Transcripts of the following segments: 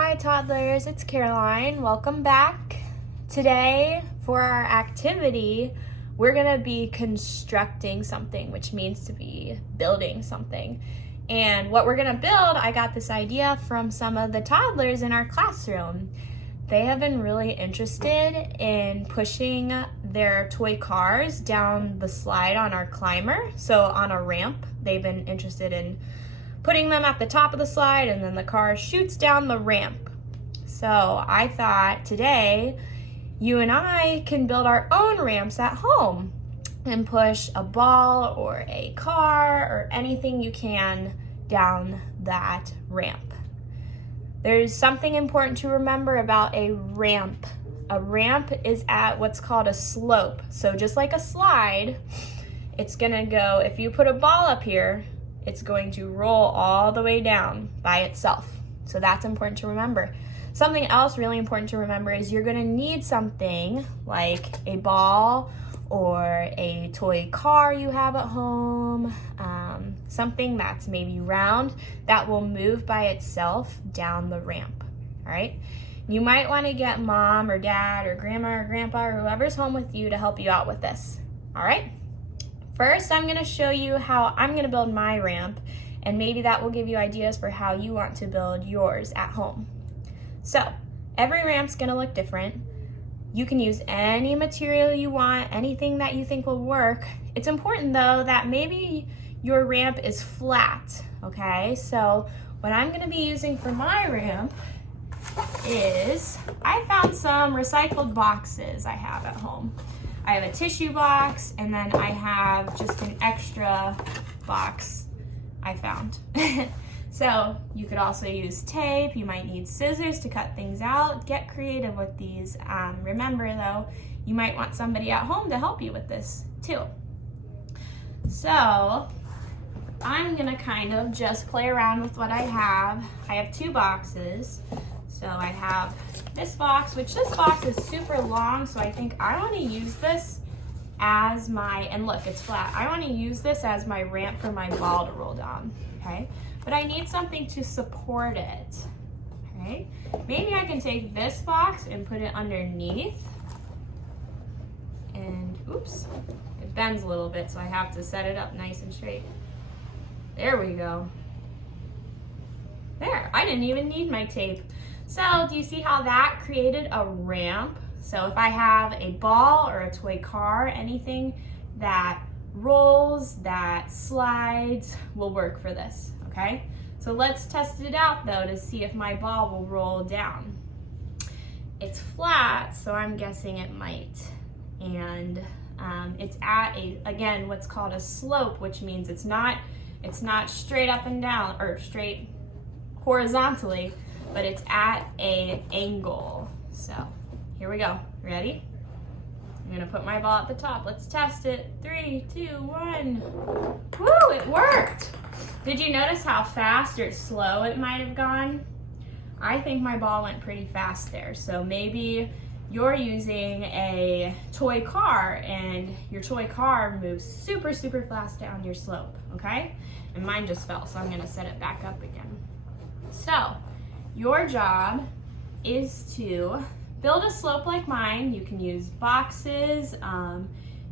Hi toddlers, it's Caroline. Welcome back. Today for our activity, we're gonna be constructing something, which means to be building something. And what we're gonna build, I got this idea from some of the toddlers in our classroom. They have been really interested in pushing their toy cars down the slide on our climber, so on a ramp. They've been interested in putting them at the top of the slide and then the car shoots down the ramp. So I thought today you and I can build our own ramps at home and push a ball or a car or anything you can down that ramp. There's something important to remember about a ramp. A ramp is at what's called a slope. So just like a slide, it's gonna go, if you put a ball up here, it's going to roll all the way down by itself. So that's important to remember. Something else really important to remember is you're gonna need something like a ball or a toy car you have at home, something that's maybe round that will move by itself down the ramp, all right? You might wanna get mom or dad or grandma or grandpa or whoever's home with you to help you out with this, all right? First, I'm gonna show you how I'm gonna build my ramp, and maybe that will give you ideas for how you want to build yours at home. So, every ramp's gonna look different. You can use any material you want, anything that you think will work. It's important though that maybe your ramp is flat, okay? So, what I'm gonna be using for my ramp is, I found some recycled boxes I have at home. I have a tissue box, and then I have just an extra box I found. So you could also use tape, you might need scissors to cut things out. Get creative with these. Remember though, you might want somebody at home to help you with this too. So I'm gonna kind of just play around with what I have. I have two boxes. So I have this box, which this box is super long, so I think I want to use this as my, and look, it's flat. I want to use this as my ramp for my ball to roll down, okay? But I need something to support it, okay? Maybe I can take this box and put it underneath. And, oops, it bends a little bit, so I have to set it up nice and straight. There we go. There, I didn't even need my tape. So do you see how that created a ramp? So if I have a ball or a toy car, anything that rolls, that slides will work for this, okay? So let's test it out though to see if my ball will roll down. It's flat, so I'm guessing it might. And it's at again, what's called a slope, which means it's not straight up and down or straight horizontally, but it's at an angle. So here we go. Ready? I'm gonna put my ball at the top. Let's test it. 3, 2, 1. Woo, it worked. Did you notice how fast or slow it might have gone? I think my ball went pretty fast there. So maybe you're using a toy car and your toy car moves super, super fast down your slope, okay? And mine just fell, so I'm gonna set it back up again. So, your job is to build a slope like mine. You can use boxes,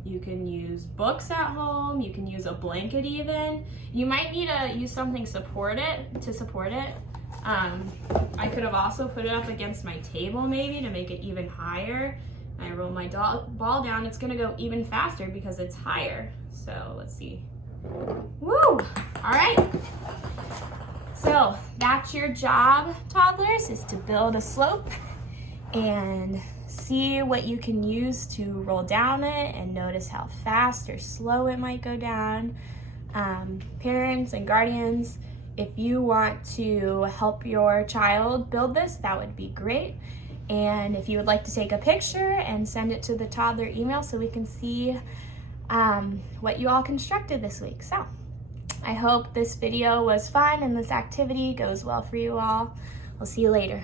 you can use books at home, you can use a blanket even. You might need to use something to support it. I could have also put it up against my table maybe to make it even higher. I roll my ball down, it's gonna go even faster because it's higher. So let's see. Woo! All right. So that's your job, toddlers, is to build a slope and see what you can use to roll down it and notice how fast or slow it might go down. Parents and guardians, if you want to help your child build this, that would be great. And if you would like to take a picture and send it to the toddler email so we can see what you all constructed this week. So I hope this video was fun and this activity goes well for you all. We'll see you later.